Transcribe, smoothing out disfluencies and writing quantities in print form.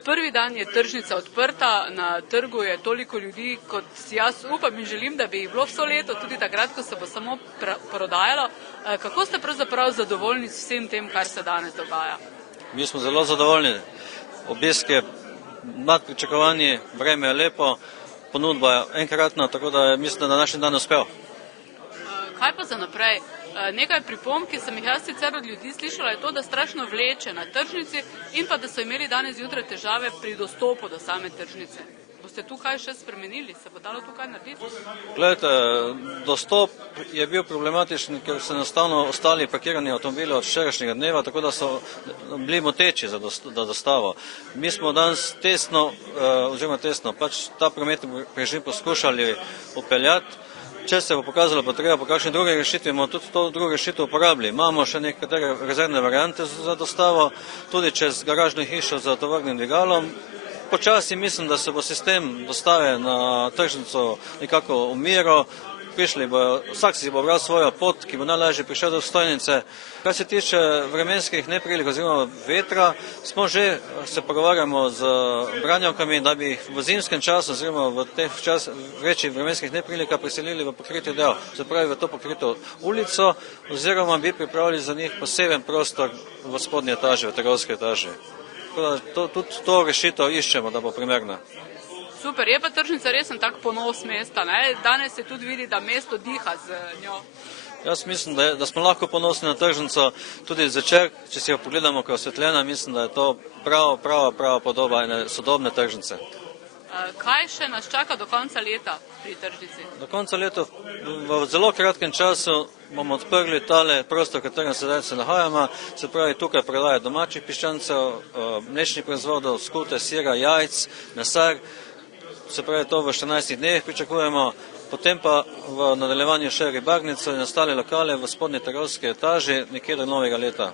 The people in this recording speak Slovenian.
Prvi dan je tržnica odprta, na trgu je toliko ljudi, kot si jaz upam in želim, da bi jih bilo vso leto, tudi takrat, ko se bo samo prodajalo. Kako ste pravzaprav zadovoljni s vsem tem, kar se danes dogaja? Mi smo zelo zadovoljni. Obisk je nad pričakovanji, vreme je lepo, ponudba je enkratna, tako da mislim, da današnji dan uspel. Kaj pa za naprej? Nekaj pripomb, ki sem jih jaz sicer od ljudi slišala, je to, da strašno vleče na tržnici in pa da so imeli danes zjutraj težave pri dostopu do same tržnice. Boste tukaj še spremenili? Se bo dalo tukaj narediti? Gledajte, dostop je bil problematičen, ker so enostavno ostali parkirani avtomobili od včerajšnjega dneva, tako da so bili moteči za dostavo. Mi smo danes tesno, pač ta prometni režim poskušali upeljati. Če se bo pokazalo potreba po kakšni drugi rešitvi, bomo tudi to drugo rešitev uporabili. Imamo še nekatere rezervne variante za dostavo, tudi čez garažno hišo za tovornim dvigalom. Počasi mislim, da se bo sistem dostave na tržnico nekako umiral. Vsak si bo obral svojo pot, ki bo najlažje prišel do stojnice. Kar se tiče vremenskih neprilik oziroma vetra, se pogovarjamo z branjavkami, da bi jih v zimskem času oziroma v teh večjih vremenskih neprilikah preselili v pokritje del, se pravi v to pokrito ulico, oziroma bi pripravili za njih poseben prostor v spodnji etaži, v trgovski etaži. Tudi to rešitev iščemo, da bo primerna. Super, je pa tržnica resen tak ponos mesta, ne? Danes se tudi vidi, da mesto diha z njo. Jaz mislim, da smo lahko ponosni na tržnico, tudi zvečer, če si jo pogledamo, ko je osvetljena, mislim, da je to prava podoba ene sodobne tržnice. Kaj še nas čaka do konca leta pri tržnici? Do konca leta v zelo kratkem času bomo odprli tale prostor, v katerem se nahajamo, se pravi tukaj prodaja domačih piščancev, mlečnih proizvodov, skute, sira, jajc, mesar. Se pravi, to v 14 dneh pričakujemo, potem pa v nadaljevanju še ribarnico in ostale lokale v spodnji trgovski etaži nekje do novega leta.